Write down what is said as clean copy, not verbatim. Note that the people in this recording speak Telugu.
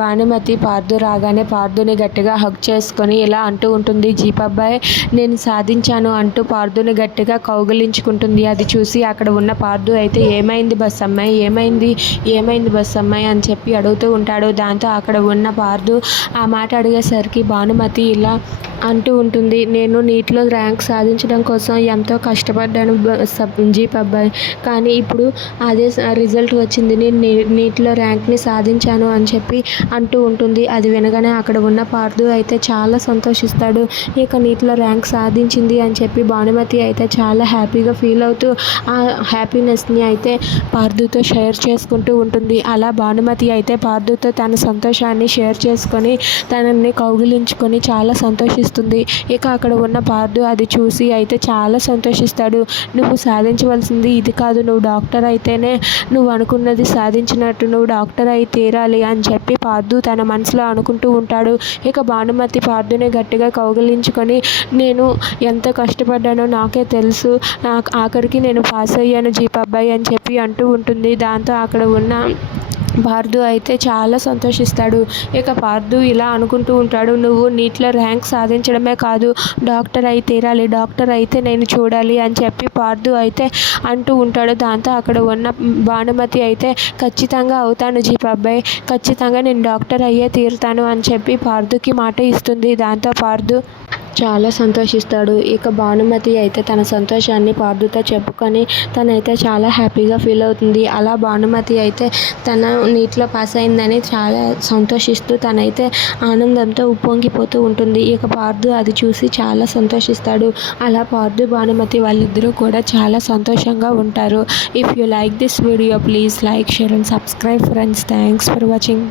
భానుమతి పార్థు రాగానే పార్థుని గట్టిగా హగ్ చేసుకొని ఇలా అంటూ ఉంటుంది, జీపబ్బాయ్ నేను సాధించాను అంటూ పార్థుని గట్టిగా కౌగిలించుకుంటుంది. అది చూసి అక్కడ ఉన్న పార్థు అయితే ఏమైంది బస్ అమ్మాయి, ఏమైంది బస్ అమ్మాయి అని చెప్పి అడుగుతూ ఉంటాడు. దాంతో అక్కడ ఉన్న పార్థు ఆ మాట అడిగేసరికి భానుమతి ఇలా అంటూ ఉంటుంది, నేను నీటిలో ర్యాంక్ సాధించడం కోసం ఎంతో కష్టపడ్డాను జీపబ్బాయ్, కానీ ఇప్పుడు అదే రిజల్ట్ వచ్చింది, నేను నీటిలో ర్యాంక్ని సాధించాను అని చెప్పి అంటూ ఉంటుంది. అది వినగానే అక్కడ ఉన్న పార్థు అయితే చాలా సంతోషిస్తాడు. ఇక నీటిలో ర్యాంక్ సాధించింది అని చెప్పి భానుమతి అయితే చాలా హ్యాపీగా ఫీల్ అవుతూ ఆ హ్యాపీనెస్ని అయితే పార్థుతో షేర్ చేసుకుంటూ ఉంటుంది. అలా భానుమతి అయితే పార్థుతో తన సంతోషాన్ని షేర్ చేసుకొని తనని కౌగిలించుకొని చాలా సంతోషిస్తుంది. ఇక అక్కడ ఉన్న పార్థు అది చూసి అయితే చాలా సంతోషిస్తాడు. నువ్వు సాధించవలసింది ఇది కాదు, నువ్వు డాక్టర్ అయితేనే నువ్వు అనుకున్నది సాధించినట్టు, నువ్వు డాక్టర్ అయి తీరాలి అని చెప్పి పార్థు తన మనసులో అనుకుంటూ ఉంటాడు. ఇక భానుమతి పార్థుని గట్టిగా కౌగిలించుకొని నేను ఎంత కష్టపడ్డానో నాకే తెలుసు, ఆఖరికి నేను పాస్ అయ్యాను జీపబ్బాయి అని చెప్పి అంటూ ఉంటుంది. దాంతో అక్కడ ఉన్న పార్థు అయితే చాలా సంతోషిస్తాడు. ఇక పార్థు ఇలా అనుకుంటూ ఉంటాడు, నువ్వు నీటిలో ర్యాంక్ సాధించడమే కాదు డాక్టర్ అయి తీరాలి, డాక్టర్ అయితే నేను చూడాలి అని చెప్పి పార్థు అయితే అంటూ ఉంటాడు. దాంతో అక్కడ ఉన్న భానుమతి అయితే ఖచ్చితంగా అవుతాను జీపబ్బాయ్, ఖచ్చితంగా నేను డాక్టర్ అయ్యే తీరుతాను అని చెప్పి పార్థుకి మాట ఇస్తుంది. దాంతో పార్థు చాలా సంతోషిస్తాడు. ఇక భానుమతి అయితే తన సంతోషాన్ని పార్థుతో చెప్పుకొని తనైతే చాలా హ్యాపీగా ఫీల్ అవుతుంది. అలా భానుమతి అయితే తన నీటిలో పాస్ అయిందని చాలా సంతోషిస్తూ తనైతే ఆనందంతో ఉప్పొంగిపోతూ ఉంటుంది. ఇక పార్థు అది చూసి చాలా సంతోషిస్తాడు. అలా పార్థు భానుమతి వాళ్ళిద్దరూ కూడా చాలా సంతోషంగా ఉంటారు. If you like this video please like, share and subscribe friends. Thanks for watching.